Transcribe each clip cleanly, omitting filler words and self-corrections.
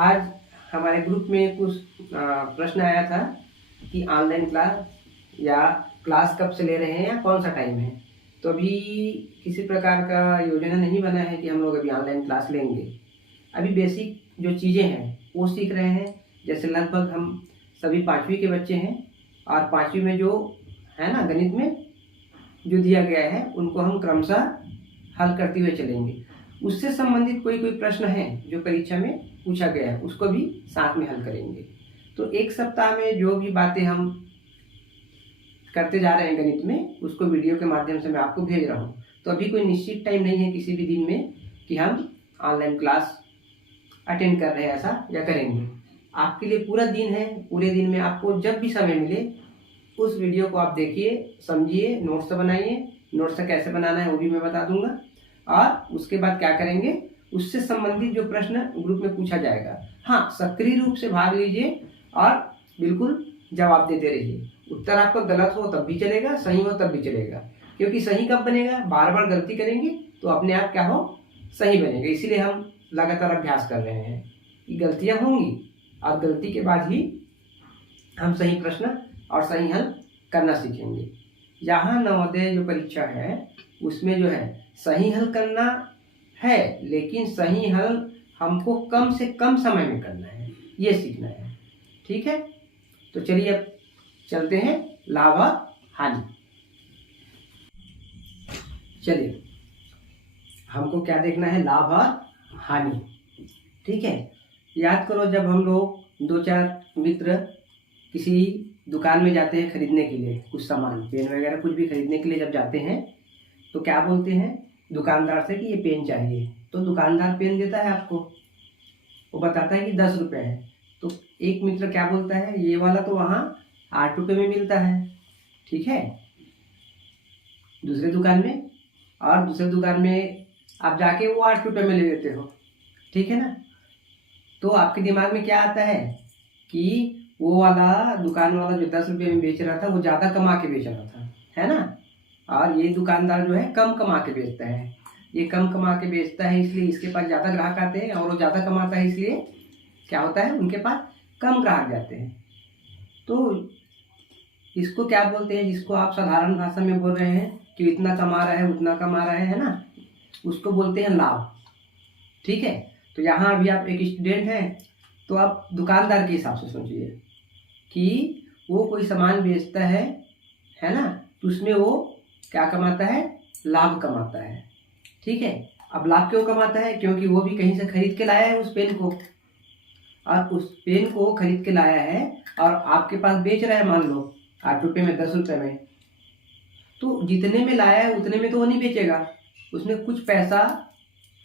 आज हमारे ग्रुप में कुछ प्रश्न आया था कि ऑनलाइन क्लास या क्लास कब से ले रहे हैं या कौन सा टाइम है। तो अभी किसी प्रकार का योजना नहीं बना है कि हम लोग अभी ऑनलाइन क्लास लेंगे। अभी बेसिक जो चीज़ें हैं वो सीख रहे हैं। जैसे लगभग हम सभी 5वीं के बच्चे हैं और 5वीं में जो है ना गणित में जो दिया गया है उनको हम क्रमशः हल करते हुए चलेंगे। उससे संबंधित कोई प्रश्न है जो परीक्षा में पूछा गया है उसको भी साथ में हल करेंगे। तो एक सप्ताह में जो भी बातें हम करते जा रहे हैं गणित में उसको वीडियो के माध्यम से मैं आपको भेज रहा हूँ। तो अभी कोई निश्चित टाइम नहीं है किसी भी दिन में कि हम ऑनलाइन क्लास अटेंड कर रहे हैं ऐसा या करेंगे। आपके लिए पूरा दिन है, पूरे दिन में आपको जब भी समय मिले उस वीडियो को आप देखिए, समझिए, नोट्स बनाइए। नोट्स कैसे बनाना है वो भी मैं बता दूंगा। और उसके बाद क्या करेंगे, उससे संबंधित जो प्रश्न ग्रुप में पूछा जाएगा, हाँ, सक्रिय रूप से भाग लीजिए और बिल्कुल जवाब देते रहिए। उत्तर आपका गलत हो तब भी चलेगा, सही हो तब भी चलेगा, क्योंकि सही कब बनेगा, बार बार गलती करेंगे तो अपने आप क्या हो, सही बनेगा। इसीलिए हम लगातार अभ्यास कर रहे हैं कि गलतियां होंगी और गलती के बाद ही हम सही प्रश्न और सही हल करना सीखेंगे। यहाँ नवोदय जो परीक्षा है उसमें जो है सही हल करना है, लेकिन सही हल हमको कम से कम समय में करना है, ये सीखना है। ठीक है, तो चलिए अब चलते हैं लाभ और हानि। चलिए हमको क्या देखना है, लाभ और हानि। ठीक है, याद करो जब हम लोग 2-4 मित्र किसी दुकान में जाते हैं खरीदने के लिए कुछ सामान, पेन वगैरह कुछ भी खरीदने के लिए जब जाते हैं तो क्या बोलते हैं दुकानदार से कि ये पेन चाहिए। तो दुकानदार पेन देता है आपको, वो बताता है कि 10 रुपये है। तो एक मित्र क्या बोलता है, ये वाला तो वहाँ 8 रुपये में मिलता है। ठीक है, दूसरे दुकान में आप जाके वो 8 रुपये में ले लेते हो। ठीक है ना, तो आपके दिमाग में क्या आता है कि वो वाला दुकान वाला जो 10 रुपये में बेच रहा था वो ज़्यादा कमा के बेच रहा था, है ना। और ये दुकानदार जो है कम कमा के बेचता है। ये कम कमा के बेचता है इसलिए इसके पास ज़्यादा ग्राहक आते हैं, और वो ज़्यादा कमाता है इसलिए क्या होता है, उनके पास कम ग्राहक जाते हैं। तो इसको क्या बोलते हैं, जिसको आप साधारण भाषा में बोल रहे हैं कि इतना कमा रहा है उतना कमा रहा है ना, उसको बोलते हैं लाभ। ठीक है, तो यहाँ अभी आप एक स्टूडेंट हैं तो आप दुकानदार के हिसाब से सोचिए कि वो कोई सामान बेचता है ना, तो उसमें वो क्या कमाता है, लाभ कमाता है। ठीक है, अब लाभ क्यों कमाता है, क्योंकि वो भी कहीं से खरीद के लाया है उस पेन को, और उस पेन को खरीद के लाया है और आपके पास बेच रहा है मान लो 8 रुपये में, 10 रुपये में। तो जितने में लाया है उतने में तो वो नहीं बेचेगा, उसमें कुछ पैसा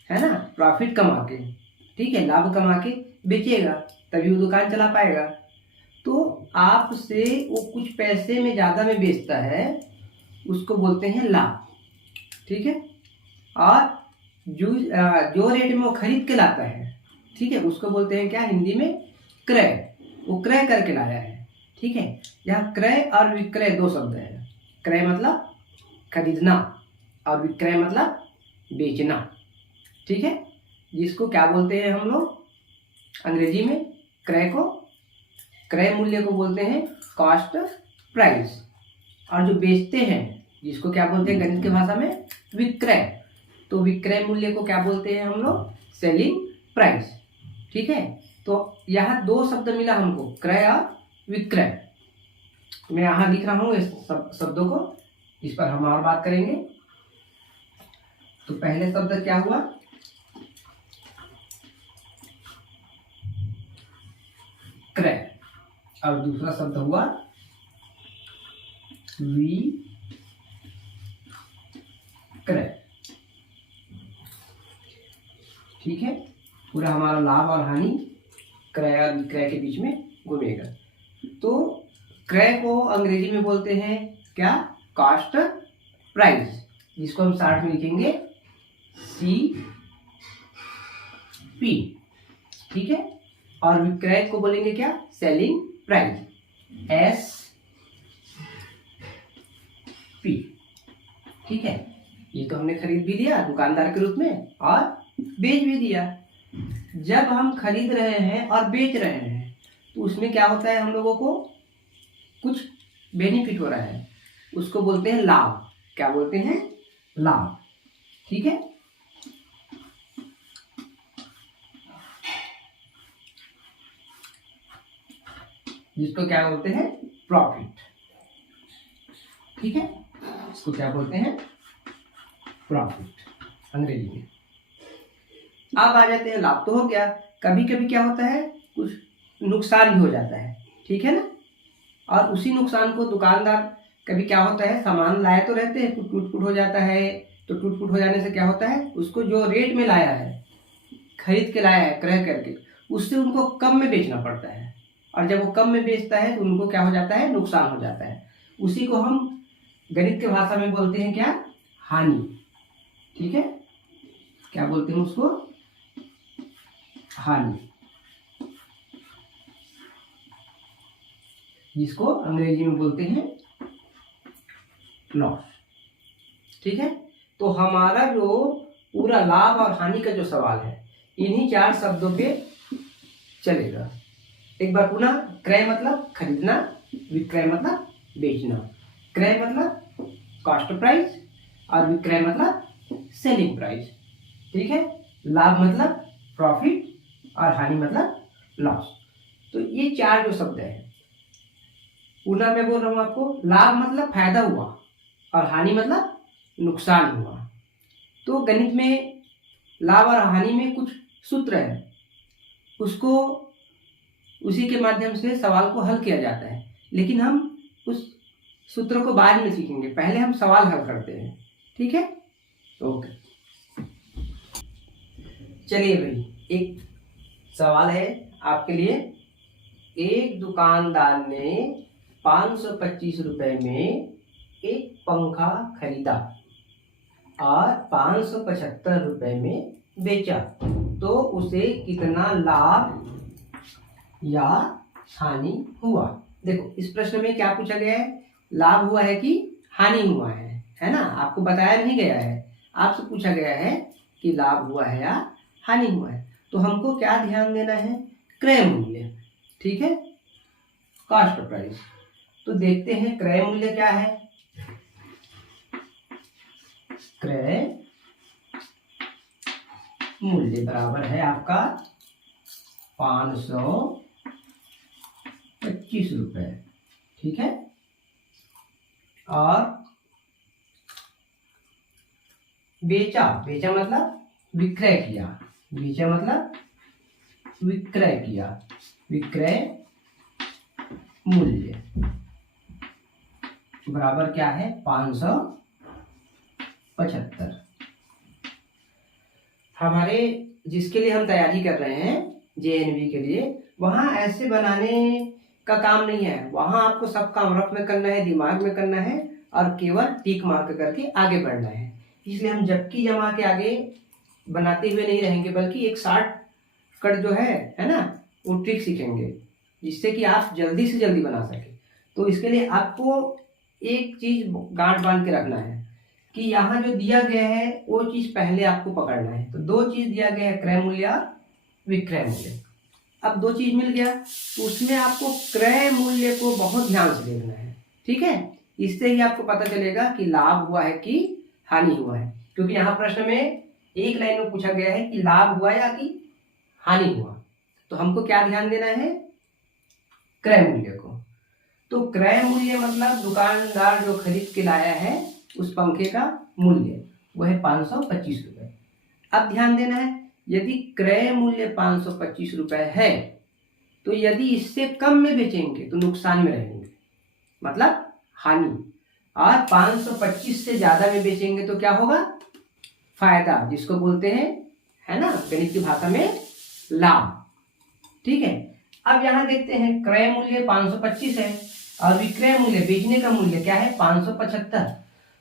है ना प्रॉफिट कमा के, ठीक है, लाभ कमा के बेचेगा, तभी वो दुकान चला पाएगा। तो आपसे वो कुछ पैसे में ज़्यादा में बेचता है, उसको बोलते हैं लाभ। ठीक है, और जो रेट में वो खरीद के लाता है, ठीक है, उसको बोलते हैं क्या, हिंदी में क्रय। वो क्रय करके लाया है। ठीक है, यहाँ क्रय और विक्रय 2 शब्द है। क्रय मतलब खरीदना और विक्रय मतलब बेचना। ठीक है, जिसको क्या बोलते हैं हम लोग अंग्रेजी में, क्रय मूल्य को बोलते हैं कॉस्ट प्राइस, और जो बेचते हैं जिसको क्या बोलते हैं गणित की भाषा में विक्रय। तो विक्रय मूल्य को क्या बोलते हैं हम लोग, सेलिंग प्राइस। ठीक है, तो यहाँ 2 शब्द मिला हमको, क्रय और विक्रय। मैं यहाँ लिख रहा हूँ इस शब्दों को, इस पर हम और बात करेंगे। तो पहले शब्द क्या हुआ, क्रय, और दूसरा शब्द हुआ विक्रय। ठीक है, पूरा हमारा लाभ और हानि क्रय और विक्रय के बीच में घूमेगा। तो क्रय को अंग्रेजी में बोलते हैं क्या, कॉस्ट प्राइस, जिसको हम शॉर्ट में लिखेंगे CP। ठीक है, और विक्रय को बोलेंगे क्या, सेलिंग प्राइस, SP। ठीक है, ये तो हमने खरीद भी दिया दुकानदार के रूप में और बेच भी दिया। जब हम खरीद रहे हैं और बेच रहे हैं तो उसमें क्या होता है, हम लोगों को कुछ बेनिफिट हो रहा है, उसको बोलते हैं लाभ। क्या बोलते हैं? लाभ। ठीक है, जिसको क्या बोलते हैं? प्रॉफिट। ठीक है, इसको क्या बोलते हैं? प्रॉफिट अंग्रेजी में। अब आ जाते हैं लाभ। तो हो गया। कभी कभी क्या होता है, कुछ नुकसान भी हो जाता है, ठीक है ना। और उसी नुकसान को दुकानदार, कभी क्या होता है, सामान लाए तो रहते हैं, कुछ टूट फूट हो जाता है, तो टूट फूट हो जाने से क्या होता है, उसको जो रेट में लाया है, खरीद के लाया है क्रय करके, उससे उनको कम में बेचना पड़ता है। और जब वो कम में बेचता है तो उनको क्या हो जाता है? नुकसान हो जाता है। उसी को हम गणित की भाषा में बोलते हैं क्या? हानि। ठीक है, क्या बोलते हैं उसको? हानि, जिसको अंग्रेजी में बोलते हैं लॉस। ठीक है, तो हमारा जो पूरा लाभ और हानि का जो सवाल है, इन्हीं 4 शब्दों पे चलेगा। एक बार पुनः, क्रय मतलब खरीदना, विक्रय मतलब बेचना। क्रय मतलब कॉस्ट प्राइस और विक्रय मतलब सेलिंग प्राइस। ठीक है, लाभ मतलब प्रॉफिट और हानि मतलब लॉस। तो ये 4 जो शब्द है, पुनः मैं बोल रहा हूं आपको, लाभ मतलब फायदा हुआ और हानि मतलब नुकसान हुआ। तो गणित में लाभ और हानि में कुछ सूत्र है, उसको उसी के माध्यम से सवाल को हल किया जाता है, लेकिन हम उस सूत्र को बाद में सीखेंगे, पहले हम सवाल हल करते हैं। ठीक है, ओके। चलिए भाई, एक सवाल है आपके लिए। एक दुकानदार ने 525 रुपए में एक पंखा खरीदा और 575 रुपए में बेचा, तो उसे कितना लाभ या हानि हुआ? देखो, इस प्रश्न में क्या पूछा गया है? लाभ हुआ है कि हानि हुआ है ना। आपको बताया नहीं गया है, आपसे पूछा गया है कि लाभ हुआ है या हानि हुआ है। तो हमको क्या ध्यान देना है? क्रय मूल्य। ठीक है, कॉस्ट प्राइस। तो देखते हैं क्रय मूल्य क्या है। क्रय मूल्य बराबर है आपका 525 रुपए। ठीक है, और बेचा, बेचा मतलब विक्रय किया, बेचा मतलब विक्रय किया, विक्रय मूल्य बराबर क्या है? 575। हमारे जिसके लिए हम तैयारी कर रहे हैं, JNV के लिए, वहां ऐसे बनाने का काम नहीं है। वहां आपको सब काम रफ में करना है, दिमाग में करना है, और केवल टिक मार्क करके आगे बढ़ना है। इसलिए हम जबकि जमा के आगे बनाते हुए नहीं रहेंगे, बल्कि एक शॉर्टकट जो है ना, वो ट्रिक सीखेंगे, जिससे कि आप जल्दी से जल्दी बना सके। तो इसके लिए आपको एक चीज गांठ बांध के रखना है कि यहाँ जो दिया गया है वो चीज पहले आपको पकड़ना है। तो 2 चीज दिया गया है, क्रय मूल्य और विक्रय मूल्य। अब 2 चीज मिल गया, तो उसमें आपको क्रय मूल्य को बहुत ध्यान से देखना है। ठीक है, इससे ही आपको पता चलेगा कि लाभ हुआ है कि हानि हुआ है। क्योंकि यहाँ प्रश्न में एक लाइन में पूछा गया है कि लाभ हुआ या कि हानि हुआ। तो हमको क्या ध्यान देना है? क्रय मूल्य को। तो क्रय मूल्य मतलब दुकानदार जो खरीद के लाया है उस पंखे का मूल्य, वह है 525 रुपए। अब ध्यान देना है, यदि क्रय मूल्य 525 रुपए है, तो यदि इससे कम में बेचेंगे तो नुकसान में रहेंगे, मतलब हानि। और 525 से ज्यादा में बेचेंगे तो क्या होगा? फायदा, जिसको बोलते हैं, है ना, गणित की भाषा में लाभ। ठीक है, अब यहां देखते हैं, क्रय मूल्य 525 है और विक्रय मूल्य, बेचने का मूल्य क्या है? 575।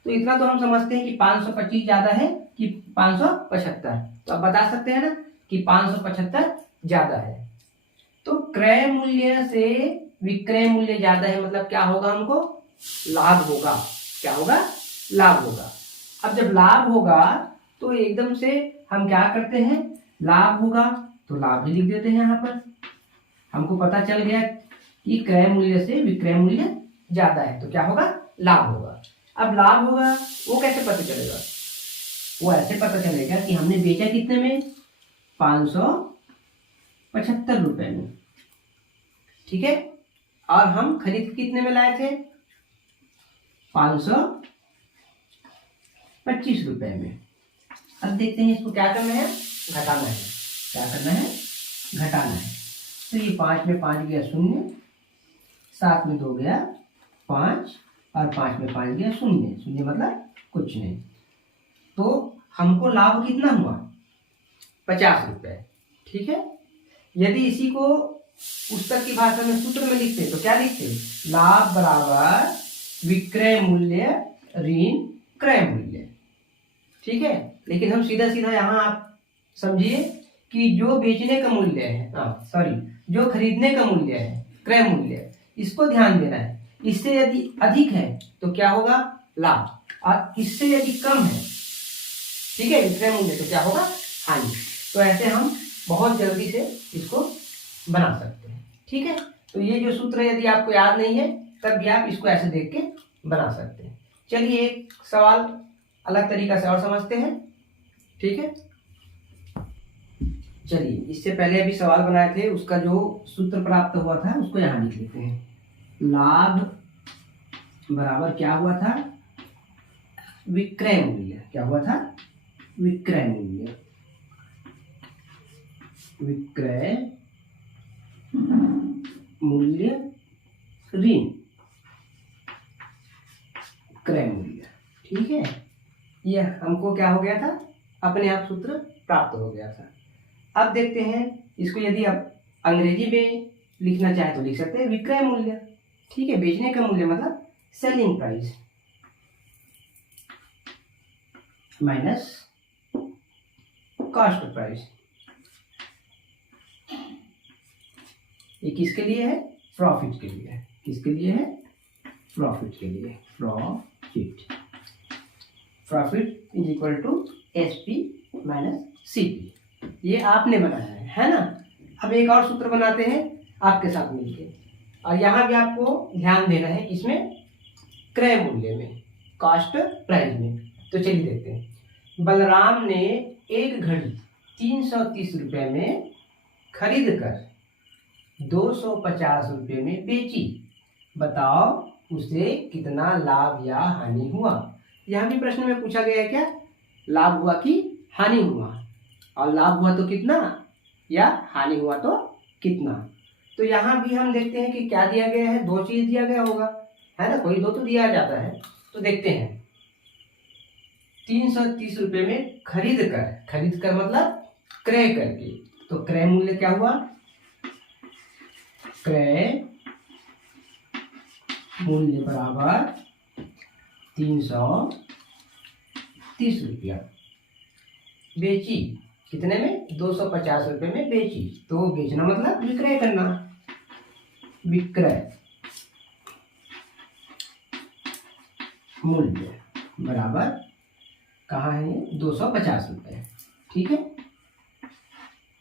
तो इतना तो हम समझते हैं कि 525 ज्यादा है कि 575। तो अब बता सकते हैं ना कि 575 ज्यादा है। तो क्रय मूल्य से विक्रय मूल्य ज्यादा है, मतलब क्या होगा? हमको लाभ होगा। क्या होगा? लाभ होगा। अब जब लाभ होगा तो एकदम से हम क्या करते हैं? लाभ होगा तो लाभ भी लिख देते हैं यहाँ पर। हमको पता चल गया कि क्रय मूल्य से विक्रय मूल्य ज्यादा है, तो क्या होगा, लाभ होगा। अब लाभ होगा वो कैसे पता चलेगा, वो ऐसे पता चलेगा कि हमने बेचा कितने में, 575 रुपए में, ठीक है, और हम खरीद कितने में लाए थे, 525 रुपए में। अब देखते हैं इसको क्या करना है, घटाना है। क्या करना है, घटाना है। तो ये 5 में 5 गया 0, 7 में 2 गया 5, और 5 में 5 गया 0, 0 मतलब कुछ नहीं। तो हमको लाभ कितना हुआ, 50 रुपए, ठीक है। यदि इसी को पुस्तक की भाषा में सूत्र में लिखते तो क्या लिखते, लाभ बराबर विक्रय मूल्य ऋण क्रय मूल्य, ठीक है। लेकिन हम सीधा सीधा यहाँ आप समझिए कि जो बेचने का मूल्य है, जो खरीदने का मूल्य है, क्रय मूल्य, इसको ध्यान देना है। इससे यदि अधिक है तो क्या होगा, लाभ, और इससे यदि कम है, ठीक है, विक्रय मूल्य, तो क्या होगा, हानि। तो ऐसे हम बहुत जल्दी से इसको बना सकते हैं, ठीक है। तो ये जो सूत्र यदि आपको याद नहीं है तब भी आप इसको ऐसे देख के बना सकते हैं। चलिए एक सवाल अलग तरीका से और समझते हैं, ठीक है। चलिए इससे पहले अभी सवाल बनाए थे, उसका जो सूत्र प्राप्त हुआ था उसको यहाँ लिख लेते हैं। लाभ बराबर क्या हुआ था, विक्रय मूल्य। क्या हुआ था, विक्रय मूल्य, विक्रय मूल्य ऋण क्रय मूल्य, ठीक है। यह हमको क्या हो गया था, अपने आप सूत्र प्राप्त हो गया था। अब देखते हैं इसको, यदि आप अंग्रेजी में लिखना चाहे तो लिख सकते हैं विक्रय मूल्य, ठीक है। बेचने का मूल्य मतलब selling price minus cost price. ये किसके लिए है, प्रॉफिट के लिए है। किसके लिए है, प्रॉफिट के लिए। Profit is equal to SP minus CP। ये आपने बनाया है ना। अब एक और सूत्र बनाते हैं आपके साथ मिलके, और यहाँ भी आपको ध्यान देना है, इसमें क्रय मूल्य में, कॉस्ट प्राइस में। तो चलिए देखते हैं। बलराम ने एक घड़ी 330 रुपए में खरीद कर 250 रुपए में बेची, बताओ उसे कितना लाभ या हानि हुआ। यहाँ भी प्रश्न में पूछा गया है क्या, लाभ हुआ कि हानि हुआ, और लाभ हुआ तो कितना या हानि हुआ तो कितना। तो यहाँ भी हम देखते हैं कि क्या दिया गया है, दो चीज दिया गया होगा, है ना, कोई दो तो दिया जाता है। तो देखते हैं 330 रुपए में खरीद कर मतलब क्रय करके, तो क्रय मूल्य क्या हुआ, क्रय मूल्य बराबर 330 रुपया। बेची कितने में, 250 रुपए में बेची, तो बेचना मतलब विक्रय करना। विक्रय मूल्य बराबर कहाँ है ये, 250 रुपए, ठीक है।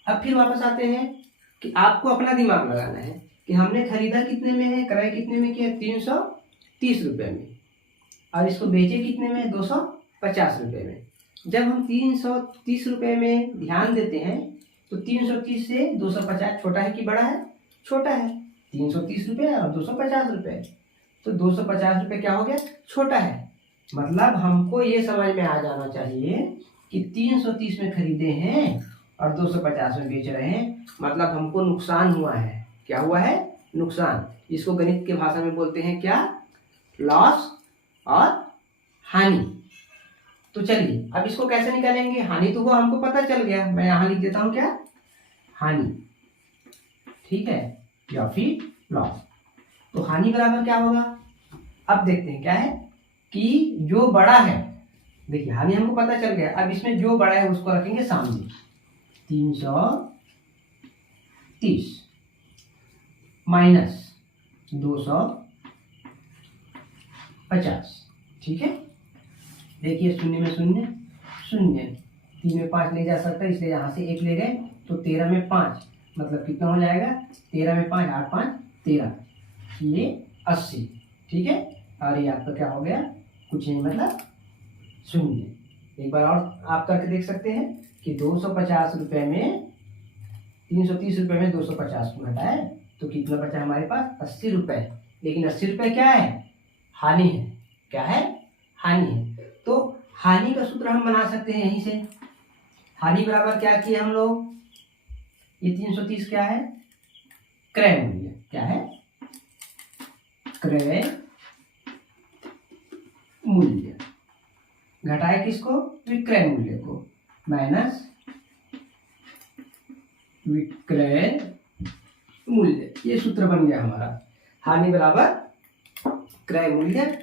अब फिर वापस आते हैं कि आपको अपना दिमाग लगाना है कि हमने खरीदा कितने में है, क्रय कितने में किया, 330 रुपए में, और इसको बेचे कितने में, 250 रुपए में। जब हम 330 रुपए में ध्यान देते हैं तो 330 से 250 छोटा है कि बड़ा है, छोटा है। 330 रुपये और 250 रुपये, तो 250 रुपये क्या हो गया, छोटा है। मतलब हमको ये समझ में आ जाना चाहिए कि 330 में खरीदे हैं और 250 में बेच रहे हैं, मतलब हमको नुकसान हुआ है। क्या हुआ है, नुकसान। इसको गणित की भाषा में बोलते हैं क्या, लॉस और हानि। तो चलिए अब इसको कैसे निकालेंगे, हानि तो वो हमको पता चल गया, मैं यहाँ लिख देता हूँ क्या, हानि, ठीक है, या फिर लॉस। तो हानि बराबर क्या होगा, अब देखते हैं क्या है कि जो बड़ा है, देखिए हानि हमको पता चल गया, अब इसमें जो बड़ा है उसको रखेंगे सामने, 330 माइनस 250, ठीक है। देखिए शून्य में शून्य, शून्य, 3 में 5 ले जा सकता है, इसलिए यहाँ से 1 ले गए, तो 13 में 5 मतलब कितना हो जाएगा, 13 में 5 8 5 13, ये 80। ठीक है, और ये आपका क्या हो गया, कुछ नहीं मतलब शून्य। एक बार और आप करके देख सकते हैं कि 250 रुपये में 330 रुपये में 250 को घटाए तो कितना बचा हमारे पास, 80 रुपये। लेकिन 80 रुपये क्या है, हानि है। क्या है, हानि है। तो हानि का सूत्र हम बना सकते हैं यहीं से। हानि बराबर क्या किए हम लोग, ये 330 क्या है, क्रय मूल्य। क्या है, क्रय मूल्य। घटाए किसको, विक्रय मूल्य को, माइनस विक्रय मूल्य। ये सूत्र बन गया हमारा। हानि बराबर क्रय मूल्य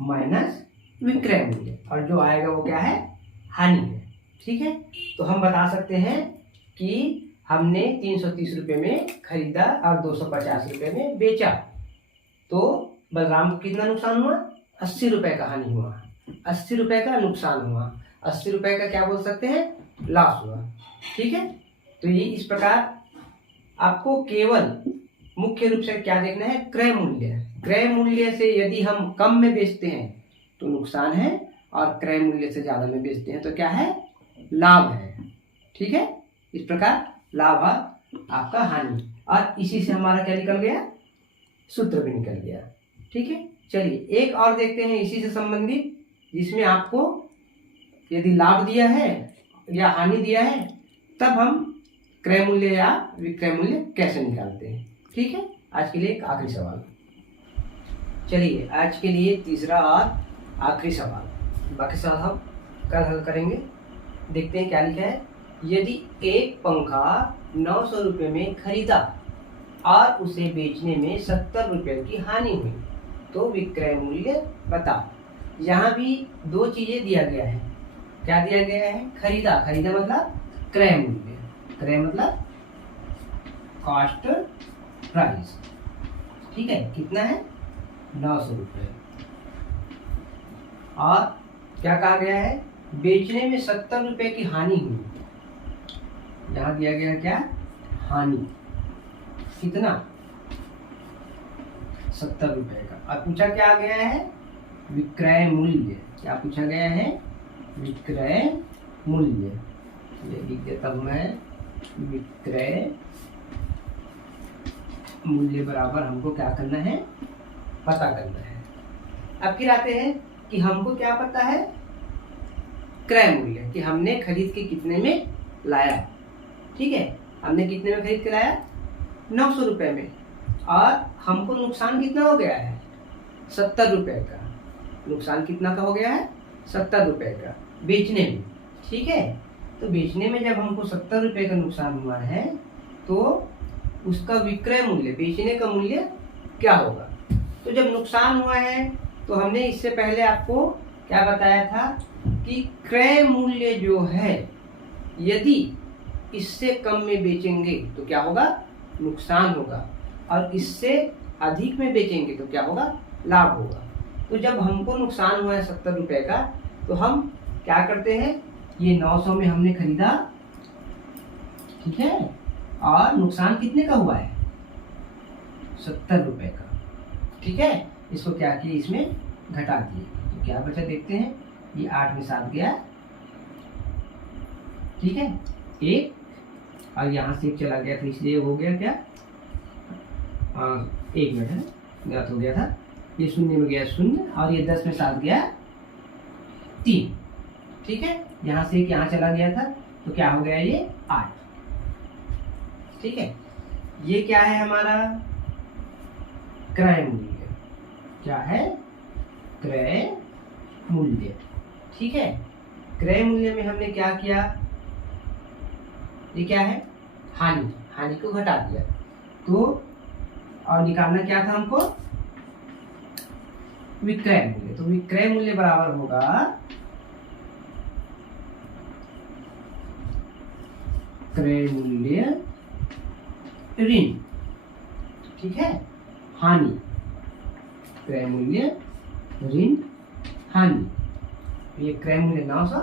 माइनस विक्रय मूल्य, और जो आएगा वो क्या है, हानि है। ठीक है, तो हम बता सकते हैं कि हमने 330 रुपये में खरीदा और 250 रुपये में बेचा, तो बलराम को कितना नुकसान हुआ, 80 रुपये का हानि हुआ, 80 रुपये का नुकसान हुआ, 80 रुपये का क्या बोल सकते हैं, लॉस हुआ। ठीक है, तो ये इस प्रकार आपको केवल मुख्य रूप से क्या देखना है, क्रय मूल्य। क्रय मूल्य से यदि हम कम में बेचते हैं तो नुकसान है, और क्रय मूल्य से ज़्यादा में बेचते हैं तो क्या है, लाभ है। ठीक है, इस प्रकार लाभ आपका हानि, और इसी से हमारा क्या निकल गया, सूत्र भी निकल गया। ठीक है, चलिए एक और देखते हैं इसी से संबंधित, जिसमें आपको यदि लाभ दिया है या हानि दिया है तब हम क्रय मूल्य या विक्रय मूल्य कैसे निकालते हैं। ठीक है, आज के लिए एक आखिरी सवाल। चलिए आज के लिए तीसरा और आखिरी सवाल, बाकी सवाल हम कल हल करेंगे। देखते हैं क्या लिखा है। यदि एक पंखा 900 रुपये में खरीदा और उसे बेचने में 70 रुपये की हानि हुई तो विक्रय मूल्य बता। यहाँ भी दो चीजें दिया गया है। क्या दिया गया है, खरीदा, खरीदा मतलब क्रय मूल्य, क्रय मतलब कॉस्ट प्राइस। ठीक है, कितना है, 900 रुपये, और क्या कहा गया है, बेचने में 70 रुपये की हानि हुई। यहाँ दिया गया क्या, हानि, कितना, 70 रुपये का, और पूछा क्या गया है, विक्रय मूल्य। क्या पूछा गया है, विक्रय मूल्य। ये लिख देता हूं मैं, विक्रय मूल्य बराबर हमको क्या करना है, पता करना है। अब फिर आते हैं कि हमको क्या पता है, क्रय मूल्य, कि हमने खरीद के कितने में लाया। ठीक है, हमने कितने में खरीद के लाया, 900 रुपये में, और हमको नुकसान कितना हो गया है, 70 रुपये का। नुकसान कितना का हो गया है, 70 रुपये का बेचने में। ठीक है, तो बेचने में जब हमको 70 रुपये का नुकसान हुआ है तो उसका विक्रय मूल्य, बेचने का मूल्य क्या होगा। तो जब नुकसान हुआ है तो हमने इससे पहले आपको क्या बताया था कि क्रय मूल्य जो है यदि इससे कम में बेचेंगे तो क्या होगा, नुकसान होगा, और इससे अधिक में बेचेंगे तो क्या होगा, लाभ होगा। तो जब हमको नुकसान हुआ है 70 रुपये का, तो हम क्या करते हैं, ये 900 में हमने खरीदा, ठीक है, और नुकसान कितने का हुआ है, 70 रुपये का। ठीक है, इसको क्या किए, इसमें घटा दिए, तो क्या बचा देखते हैं, ये 8 में 7 गया, ठीक है, 1, और यहाँ से 1 चला गया था इसलिए हो गया क्या, 1 मिनट है, गलत हो गया था, ये 0 में गया 0, और ये 10 में 7 गया 3। ठीक है, यहाँ से यहाँ चला गया था तो क्या हो गया, ये 8। ठीक है, ये क्या है हमारा क्रय मूल्य। क्या है, क्रय मूल्य। ठीक है, क्रय मूल्य में हमने क्या किया, ये क्या है, हानि, हानि को घटा दिया। तो और निकालना क्या था हमको, विक्रय मूल्य। तो विक्रय मूल्य बराबर होगा क्रय मूल्य ऋण, ठीक है, हानि, क्रय मूल्य ऋण हानि। ये क्रय मूल्य 900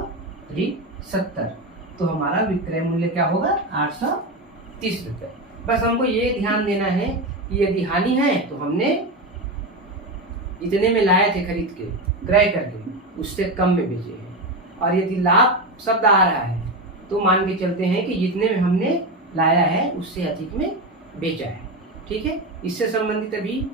ऋण 70, तो हमारा विक्रय मूल्य क्या होगा 830 रुपये। बस हमको ये ध्यान देना है कि यदि हानि है तो हमने इतने में लाए थे खरीद के क्रय करके, उससे कम में बेचे हैं, और यदि लाभ शब्द आ रहा है तो मान के चलते हैं कि जितने में हमने लाया है उससे अधिक में बेचा है। ठीक है, इससे संबंधित अभी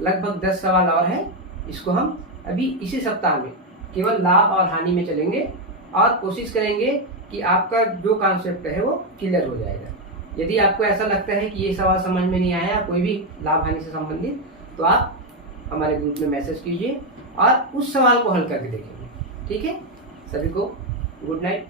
लगभग 10 सवाल और है। इसको हम अभी इसी सप्ताह में केवल लाभ और हानि में चलेंगे और कोशिश करेंगे कि आपका जो कॉन्सेप्ट है वो क्लियर हो जाएगा। यदि आपको ऐसा लगता है कि ये सवाल समझ में नहीं आया, कोई भी लाभ हानि से संबंधित, तो आप हमारे ग्रुप में मैसेज कीजिए और उस सवाल को हल करके देखेंगे। ठीक है, सभी को गुड नाइट।